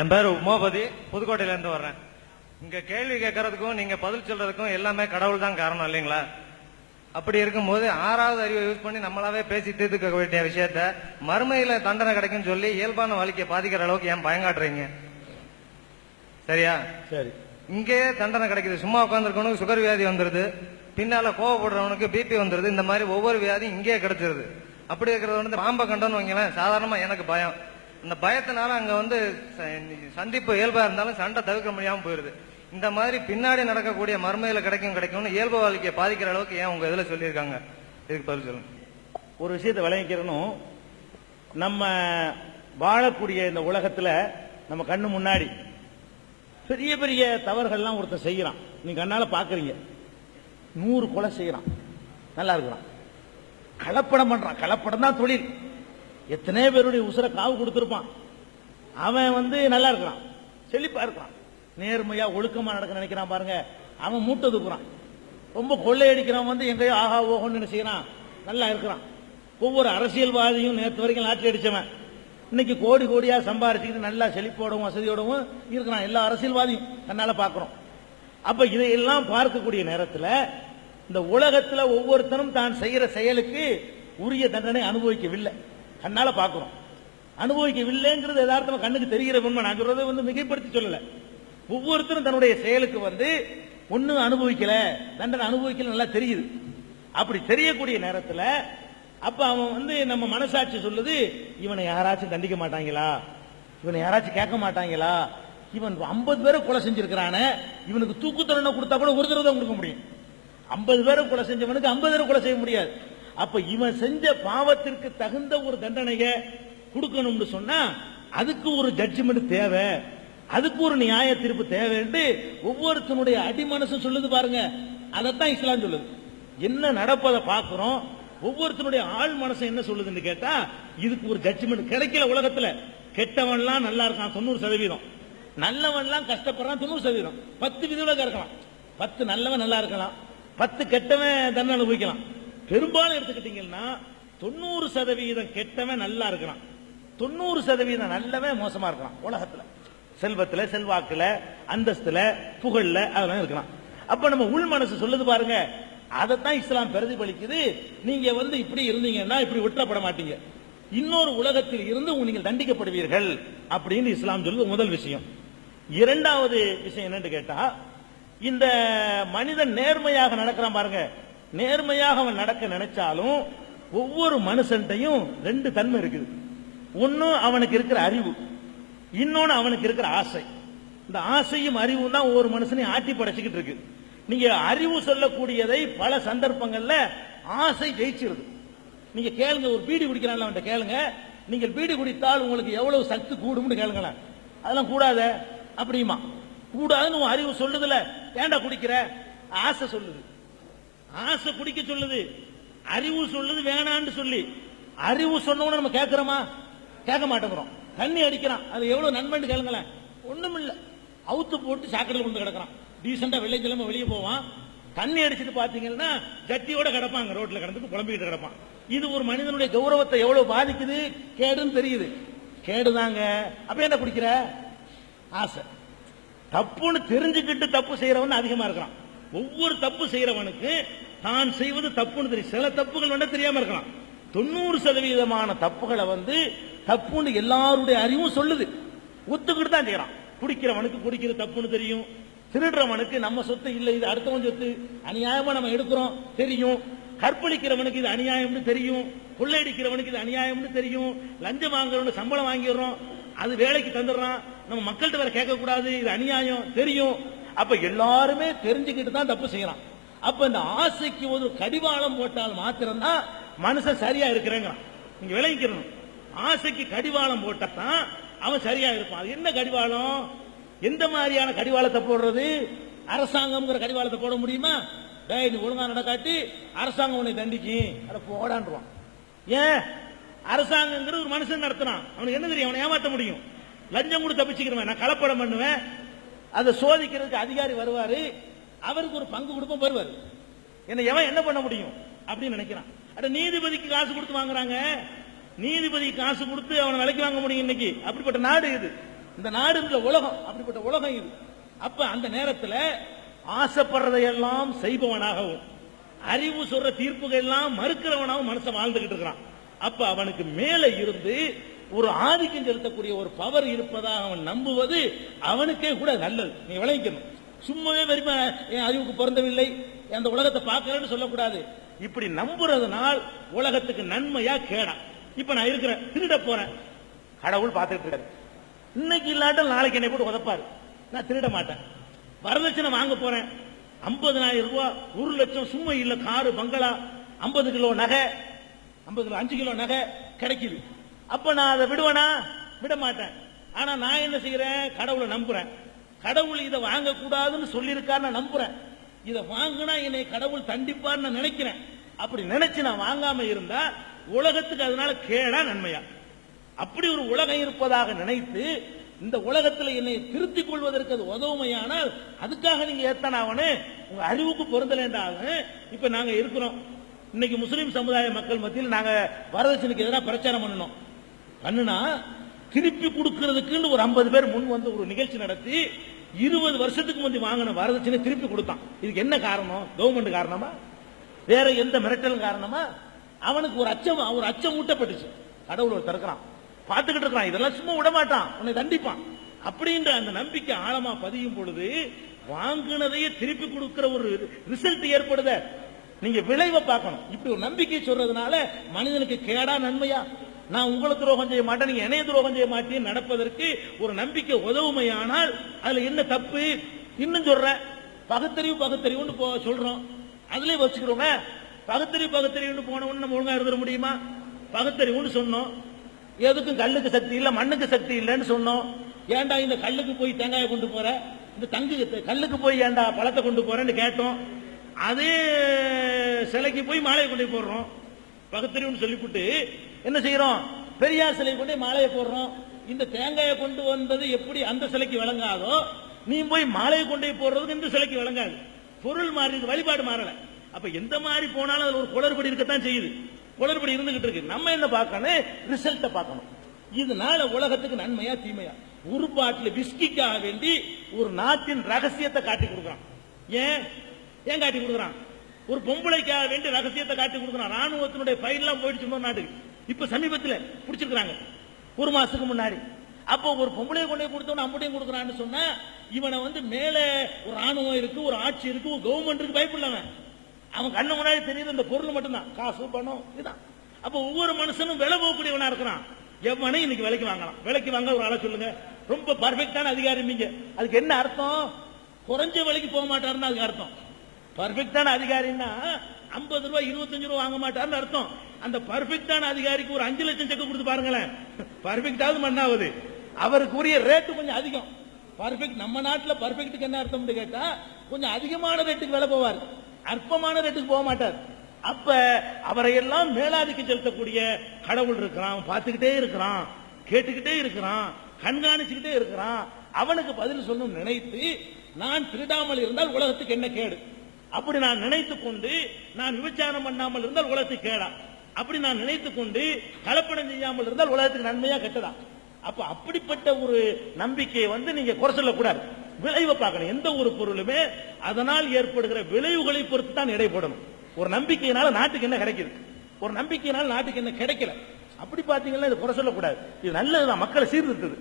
என் பேர் உமாபதி, புதுக்கோட்டையில இருந்து வர்றேன். இங்க கேள்வி கேட்கறதுக்கும் நீங்க பதில் சொல்றதுக்கும் எல்லாமே கடவுள் தான் காரணம் இல்லைங்களா? அப்படி இருக்கும்போது 6வது அறிவை யூஸ் பண்ணி நம்மளாவே பேசி தீர்த்துக்க வேண்டிய விஷயத்த மறுமையில தண்டனை கிடைக்கும் சொல்லி இயல்பான வாழ்க்கையை பாதிக்கிற அளவுக்கு ஏன் பயங்காட்டுறீங்க? சரியா? சரி. இங்கே தண்டனை கிடைக்குது. சும்மா உட்காந்துருக்கவனுக்கு சுகர் வியாதி வந்துருது, பின்னால கோவப்படுறவனுக்கு பிபி வந்துருது. இந்த மாதிரி ஒவ்வொரு வியாதியும் இங்கே கிடைச்சிருது. அப்படி இருக்கிறது வந்து பாம்பை கண்டோன்னு வைங்களேன், சாதாரணமா எனக்கு பயம். அந்த பயத்தினால அங்க வந்து சந்திப்பு இயல்பா இருந்தாலும் சண்டை தவிர்க்க முடியாம போயிருது. இந்த மாதிரி பின்னாடி நடக்கக்கூடிய மர்மையில கிடைக்கும்னு இயல்பு வாழ்க்கையை பாதிக்கிற அளவுக்கு ஏன் உங்க இதுல சொல்லியிருக்காங்க? இதுக்கு பதில் சொல்லுங்க. ஒரு விஷயத்தை விளங்கிக்கிறனும், நம்ம வாழக்கூடிய இந்த உலகத்துல நம்ம கண்ணு முன்னாடி பெரிய பெரிய தவறுகள்லாம் ஒருத்தர் செய்யறான். நீங்க கண்ணால பாக்குறீங்க. 100 கொலை செய்யறான், நல்லா இருக்கிறான். கலப்படம் பண்றான். கலப்படம் தான் தொழில். எத்தனை பேருடைய உசுர காவு கொடுத்திருப்பான். அவன் வந்து நல்லா இருக்கிறான், செழிப்பா இருக்கிறான், நேர்மையா ஒழுக்கமா நடக்க நினைக்கிறான். பாருங்க, அவன் மூட்டை தூக்குறான். ரொம்ப கொள்ளையடிக்கிறான், வந்து எங்கேயோ ஆஹா ஓஹோன்னு என்ன செய்யறான், நல்லா இருக்கிறான். ஒவ்வொரு அரசியல்வாதியும் நேற்று வரைக்கும் லாட்டரி அடிச்சவன் இன்னைக்கு கோடி கோடியா சம்பாரிச்சுக்கிட்டு நல்லா செழிப்போடவும் வசதியோடவும் இருக்கிறான். எல்லா அரசியல்வாதியும் கண்ணால பாக்குறோம். அப்ப இதையெல்லாம் பார்க்கக்கூடிய நேரத்தில் இந்த உலகத்துல ஒவ்வொருத்தரும் தான் செய்யற செயலுக்கு உரிய தண்டனை அனுபவிக்கவில்லை. கண்ணால பாக்குறோம், அனுபவிக்கவில்லைங்கிறது யதார்த்தமா கண்ணுக்கு தெரிகிற உண்மை. நான் சொல்றதை வந்து மிகைப்படுத்தி சொல்லல. ஒவ்வொருத்தரும் தன்னுடைய செயலுக்கு வந்து ஒண்ணு அனுபவிக்கல, தண்டனை அனுபவிக்கல, நல்லா தெரியுது. அப்படி தெரியக்கூடிய நேரத்தில் அப்ப அவன் வந்து நம்ம மனசாட்சி சொல்லுது, இவனை யாராச்சும் தண்டிக்க மாட்டாங்களா, இவனை யாராச்சும் கேட்க மாட்டாங்களா, இவன் 50 பேரை கொலை செஞ்சிருக்கிறானே, இவனுக்கு தூக்கு தண்டனை கொடுத்தா கூட ஒரு தடவை தான் கொடுக்க முடியும். 50 பேரை கொலை செஞ்சவனுக்கு 50 பேரை கொலை செய்ய முடியாது. அப்ப இவன் செஞ்ச பாவத்திற்கு தகுந்த ஒரு தண்டனையை கொடுக்கணும்னு சொன்னா அதுக்கு ஒரு ஜட்ஜ்மெண்ட் தேவை, அதுக்கு ஒரு நியாய தீர்ப்பு தேவைன்னு ஒவ்வொருத்தனுடைய அடிமனசு சொல்லுது. பாருங்க, அதைத்தான் இஸ்லாம் சொல்லுது. என்ன நடப்பதை பார்க்கிறோம், ஒவ்வொருத்தனுடைய ஆள் மனசு என்ன சொல்லுதுன்னு கேட்டா இதுக்கு ஒரு ஜட்ஜ்மெண்ட் கிடைக்கல. உலகத்துல கெட்டவன்லாம் நல்லா இருக்கான் 90%, நல்லவன்லாம் கஷ்டப்படுறான் 90%. 10 விதிவிலக்கு இருக்கலாம். 10 நல்லவன் நல்லா இருக்கலாம், 10 கெட்டவன் தண்டனை அனுபவிக்கலாம். பெரும்பாலும் எடுத்துக்கிட்டீங்கன்னா 90% கெட்டவன் நல்லா இருக்கிறான், 90% நல்லவன் மோசமா இருக்கலாம். உலகத்துல செல்வத்துல, செல்வாக்குல, அந்தஸ்துல, புகழ்ல அதெல்லாம் இருக்கலாம். அப்ப நம்ம உள் மனசு சொல்லுது பாருங்க, அதைத்தான் இஸ்லாம் பிரதிபலிக்குது. நீங்க வந்து இப்படி இருந்தீங்கன்னா இப்படி விட்டுறப்பட மாட்டீங்க, இன்னொரு உலகத்தில் இருந்து நீங்கள் தண்டிக்கப்படுவீர்கள் அப்படின்னு இஸ்லாம் சொல்லுது. முதல் விஷயம். இரண்டாவது விஷயம் என்னன்னு கேட்டா, இந்த மனிதன் நேர்மையாக நடக்கிறான் பாருங்க, நேர்மையாக அவன் நடக்க நினைச்சாலும் ஒவ்வொரு மனுஷன்ட்டையும் 2 தன்மை இருக்குது. ஒன்னு அவனுக்கு இருக்கிற அறிவு, இன்னொன்னு அவனுக்கு இருக்கிற ஆசை. இந்த ஆசையும் அறிவும் தான் ஒவ்வொரு மனுஷனையும் ஆட்டி படைச்சுக்கிட்டு இருக்கு. நீங்க அறிவு சொல்லக்கூடியதை பல சந்தர்ப்பங்கள்ல ஆசை ஜெயிச்சிருது. நீங்க கேளுங்க, ஒரு பீடி குடிக்கிறான்ல அவன்கிட்ட கேளுங்க, நீங்கள் பீடி குடித்தால் உங்களுக்கு எவ்வளவு சக்தி கூடும்னு கேளுங்களேன். அதெல்லாம் கூடாத அப்படியுமா, கூடாதுன்னு அறிவு சொல்லுதுல, ஏண்டா குடிக்கிற, ஆசை சொல்லுது, ஆசை குடிக்க சொல்லுது, அறிவு சொல்லுது வேணான்னு சொல்லி. அறிவு சொன்னவன நம்ம கேட்கிறோமா? கேட்க மாட்டேங்கிறோம். தண்ணி அடிக்கிறான், அது எவ்வளவு நன்மைன்னு கேளுங்களேன். ஒண்ணும் இல்ல, அவுத்து போட்டு சாக்கடையில் கொண்டு கிடக்கிறான். டீசெண்டா வெள்ளைக்கிழமை வெளியே போவான், தண்ணி அடிச்சுட்டு பாத்தீங்கன்னா ஜட்டியோட கிடப்பாங்க, ரோட்ல கிடந்துட்டு புலம்பிக்கிட்டு கிடப்பான். இது ஒரு மனிதனுடைய கௌரவத்தை எவ்வளவு பாதிக்குது, கேடுன்னு தெரியுது. கேடுதாங்க. அப்ப என்ன குடிக்கிற, ஆசை. தப்புன்னு தெரிஞ்சுக்கிட்டு தப்பு செய்யறவன் அதிகமா இருக்கிறான். ஒவ்வொரு தப்பு செய்யறவனுக்கு தான் செய்வது தப்புன்னு தெரியும். சில தப்புகள் வந்து தெரியாம இருக்கலாம். 90% தப்புகளை வந்து தப்புன்னு எல்லாருடைய அறிவும் சொல்லுது, ஒத்துக்கிட்டு தான் செய்யறான். குடிக்கிறவனுக்கு குடிக்கிறது தப்புன்னு தெரியும், திருடுறவனுக்கு நம்ம சொத்து இல்ல இது அடுத்தவன் சொத்து அநியாயமா நம்ம எடுக்கிறோம் தெரியும், கற்பழிக்கிறவனுக்கு இது அநியாயம்னு தெரியும், கொள்ளையடிக்கிறவனுக்கு இது அநியாயம்னு தெரியும், லஞ்சம் வாங்குறவனுக்கு சம்பளம் வாங்கிடுறோம், அது வேலைக்கு தந்துடுறான், நம்ம மக்கள்கிட்ட வேற கேட்க கூடாது, இது அநியாயம் தெரியும். அப்ப எல்லாருமே தெரிஞ்சுக்கிட்டு தான் தப்பு செய்யறான். அப்ப இந்த ஆசைக்கு ஒரு கடிவாளம் போட்டால் மாத்திரம்தான் மனுஷன் சரியா இருக்கிறேங்கிறான். நீங்க விளங்கிக்கணும், ஆசைக்கு கடிவாளம் போட்டா தான் அவன் சரியா இருப்பான். அது என்ன கடிவாளம், எந்த மாதிரியான கடிவாளத்தை போடுறது? அரசாங்கம்ங்கிற கடிவாளத்தை போட முடியுமா? டேய் நீ ஒழுங்கா நடக்காட்டி அரசாங்கம் உன்னை தண்டிக்கும், அதை போடான்றான். ஏன்? அரசாங்கங்கிறது ஒரு மனுஷன் நடத்தினான், அவனுக்கு என்ன தெரியும், அவனை ஏமாற்ற முடியும். லஞ்சம் கூட தப்பிச்சுக்கிறவன், நான் கலப்படம் பண்ணுவேன், அதை சோதிக்கிறதுக்கு அதிகாரி வருவாரு, அவருக்கு ஒரு பங்கு கொடுப்போம் வருவார். என்ன எவன் என்ன பண்ண முடியும் அப்படின்னு நினைக்கிறான். அட நீதிபதிக்கு காசு கொடுத்து வாங்குறாங்க, நீதிபதி காசு கொடுத்து அவனை விலைக்கு வாங்க முடியும் இன்னைக்கு. அப்படிப்பட்ட நாடு இது. இந்த நாடு இந்த உலகம் அப்படிப்பட்ட உலகம் இது. அப்ப அந்த நேரத்தில் ஆசைப்படுறதையெல்லாம் செய்பவனாகவும் அறிவு சொல்ற தீர்ப்புகள் எல்லாம் மறுக்கிறவனாகவும் மனுஷன் வாழ்ந்துகிட்டு இருக்கிறான். அப்ப அவனுக்கு மேல இருந்து ஒரு ஆதிக்கம் செலுத்தக்கூடிய ஒரு பவர் இருப்பதாக அவன் நம்புவது அவனுக்கே கூட நல்லது. நீ விளங்கிக்கணும். சும்மாவே வெறுமை என் அறிவுக்கு பொருந்தவில்லை, அந்த உலகத்தை பார்க்கலன்னு சொல்லக்கூடாது. இப்படி நம்புறதுனால் உலகத்துக்கு நன்மையா கேடா. இப்ப நான் இருக்கிறேன், திருட போறேன், கடவுள் பார்த்துட்டு இருக்காரு. இன்னைக்கு இல்லாட்டும் நாளைக்கு என்னை போட்டு உதப்பாரு, நான் திருட மாட்டேன். வரதட்சணை வாங்க போறேன், 50,000 ரூபாய், 1 லட்சம், சும்மா இல்ல காரு பங்களா, 50 கிலோ நகை, 5 கிலோ நகை கிடைக்குது. அப்ப நான் அதை விடுவேனா? விட மாட்டேன். ஆனா நான் என்ன செய்யறேன்? கடவுளை நம்புறேன். கடவுள் இதை வாங்க கூடாதுன்னு சொல்லியிருக்காரு, நான் நம்புறேன். இதை வாங்கினா என்னை கடவுள் தண்டிப்பார் நான் நினைக்கிறேன். அப்படி நினைச்சு நான் வாங்காம இருந்தா உலகத்துக்கு அதனால கேடா நன்மையா? அப்படி ஒரு உலகம் இருப்பதாக நினைத்து இந்த உலகத்தில் என்னை திருத்திக் கொள்வதற்கு அது உதவுமையானால் அதுக்காக நீங்க ஏத்தனாவனு உங்க அறிவுக்கு பொருந்தலேண்டாகும். இப்ப நாங்க இருக்கிறோம், இன்னைக்கு முஸ்லீம் சமுதாய மக்கள் மத்தியில் நாங்க வரதட்சணைக்கு எதிராக பிரச்சாரம் பண்ணுனா திருப்பி கொடுக்கிறதுக்குன்னு ஒரு 50 பேர் முன் வந்து ஒரு நிகழ்ச்சி நடத்தி 20 வருஷத்துக்கு முந்தி வாங்கின வரதட்சணை திருப்பி கொடுத்தான். இதுக்கு என்ன காரணம்? கவர்மெண்ட் காரணமா? வேற எந்த மிரட்டலும் காரணமா? அவனுக்கு ஒரு அச்சம் ஊட்டப்பட்டுச்சு. கடவுள் ஒரு தடுக்கிறான், பார்த்துக்கிட்டு இருக்கிறான், இதெல்லாம் சும்மா விட மாட்டான், உன்னை தண்டிப்பான் அப்படின்ற அந்த நம்பிக்கை ஆழமா பதியும் பொழுது வாங்கினதையே திருப்பி கொடுக்கிற ஒரு ரிசல்ட் ஏற்படுத. நீங்க விளைவை பார்க்கணும். இப்படி ஒரு நம்பிக்கை சொல்றதுனால மனிதனுக்கு கேடா நன்மையா? நான் உங்களை துரோகம் செய்ய மாட்டேன், நீங்க என்னைய துரோகம் செய்ய மாட்டேன் நடப்பதற்கு ஒரு நம்பிக்கை உதவுமையானால் அதுல என்ன தப்பு? இன்னும் சொல்றேன், பகுத்தறிவுன்னு சொல்றோம், அதுலயே வச்சுக்கிறோங்க. பகுத்தறிவுன்னு போனவொன்னு நம்ம ஒழுங்கா இருந்துட முடியுமா? பகுத்தறிவுன்னு சொன்னோம், எதுக்கும் கல்லுக்கு சக்தி இல்ல, மண்ணுக்கு சக்தி இல்லைன்னு சொன்னோம். ஏன்டா இந்த கல்லுக்கு போய் தேங்காயை கொண்டு போற, இந்த கல்லுக்கு போய் ஏன்டா பழத்தை கொண்டு போறேன்னு கேட்டோம். அதே சிலைக்கு போய் மாலையை கொண்டு போடுறோம். பகுத்தறிவுன்னு சொல்லிவிட்டு என்ன செய்யறோம்? பெரியார் சிலை கொண்டு மாலையை போடுறோம். இந்த தேங்காயை கொண்டு வந்தது எப்படி அந்த சிலைக்கு விளங்காதோ, நீ போய் மாலையை கொண்டு போடுறதுக்கு இந்த சிலைக்கு விளங்காது. பொருள் மாறி, வழிபாடு மாறல. அப்ப எந்த மாதிரி போனாலும் அதுல ஒரு குளறுபடி இருக்கத்தான் செய்யுது. குளறுபடி இருந்துகிட்டு இருக்கு. நம்ம என்ன பார்க்கணும்? ரிசல்ட்ட பார்க்கணும். இதனால உலகத்துக்கு நன்மையா தீமையா? ஒரு பாட்டில் விஸ்கிக்காக வேண்டி ஒரு நாட்டின் ரகசியத்தை காட்டி கொடுக்குறான். ஏன் காட்டி கொடுக்குறான்? ஒரு பொம்பளைக்காக வேண்டி ரகசியத்தை காட்டி கொடுக்குறான். ராணுவத்தினுடைய ஃபைல் எல்லாம் போயிடுச்சு இன்னொரு நாட்டுக்கு. இப்ப சமீபத்தில் பிடிச்சிருக்காங்க, 1 மாசத்துக்கு முன்னாடி. அப்போ ஒரு பொம்பளை கொண்டே கொடுத்தவன அம்புட்டையும் கொடுக்குறான்னு சொன்னா இவனை மேல ஒரு ராணுவம் இருக்கு, ஒரு ஆட்சி இருக்கு, ஒரு கவர்மெண்ட் இருக்கு, பயப்படலாம். அவன் கண்ணு முன்னாடி தெரியுது அந்த பொருள் மட்டும்தான், காசு பணம் இதுதான். அப்ப ஒவ்வொரு மனுஷனும் விலை போகக்கூடியவனா இருக்கிறான். எவனை இன்னைக்கு விலைக்கு வாங்கலாம். விலைக்கு வாங்க ஒரு ஆளை சொல்லுங்க, ரொம்ப பர்ஃபெக்டான அதிகாரி நீங்க. அதுக்கு என்ன அர்த்தம்? குறைஞ்ச விலைக்கு போக மாட்டாருன்னு அதுக்கு அர்த்தம். பர்ஃபெக்டான அதிகாரின்னா 50 ரூபாய் 25 ரூபாய் வாங்க மாட்டாருன்னு அர்த்தம். அந்த பர்ஃபெக்டான அதிகாரிக்கு ஒரு 5 லட்சம் செக் கொடுத்து பாருங்களேன், பர்ஃபெக்டாவது மண்ணாவது. அவருக்குரிய ரேட்டு கொஞ்சம் அதிகம். பர்ஃபெக்ட் நம்ம நாட்டில் பர்ஃபெக்ட்டுக்கு என்ன அர்த்தம் கேட்டா கொஞ்சம் அதிகமான ரேட்டுக்கு விலை போவார், அற்பமான ரேட்டுக்கு போக மாட்டார். அப்ப அவரை எல்லாம் மேலாதிக்கம் செலுத்தக்கூடிய கடவுள் இருக்கிறான், பார்த்துக்கிட்டே இருக்கிறான், கேட்டுக்கிட்டே இருக்கிறான், கண்காணிச்சுக்கிட்டே இருக்கிறான். அவனுக்கு பதில் சொல்லணும் நினைத்து நான் திருடாமல் இருந்தால் உலகத்துக்கு என்ன கேடு? அப்படி நான் நினைத்துக் கொண்டு நான் விபச்சாரம் பண்ணாமல் இருந்தால் உலகத்துக்கு கேடா? அப்படி நான் நினைத்துக் கொண்டு கலப்படம் செய்யாமல் இருந்தால் உலகத்துக்கு நன்மையா கெட்டதா? அப்ப அப்படிப்பட்ட ஒரு நம்பிக்கையை நீங்க குறை சொல்லக்கூடாது. விளைவை பார்க்கணும். எந்த ஒரு பொருளுமே அதனால் ஏற்படுகிற விளைவுகளை பொறுத்து தான் எடைபடணும். ஒரு நம்பிக்கையினால நாட்டுக்கு என்ன கிடைக்குது, ஒரு நம்பிக்கையினால நாட்டுக்கு என்ன கிடைக்கல, அப்படி பாத்தீங்கன்னா இது குறை சொல்லக்கூடாது. இது நல்லதுதான், மக்களை சீர்திருத்தது.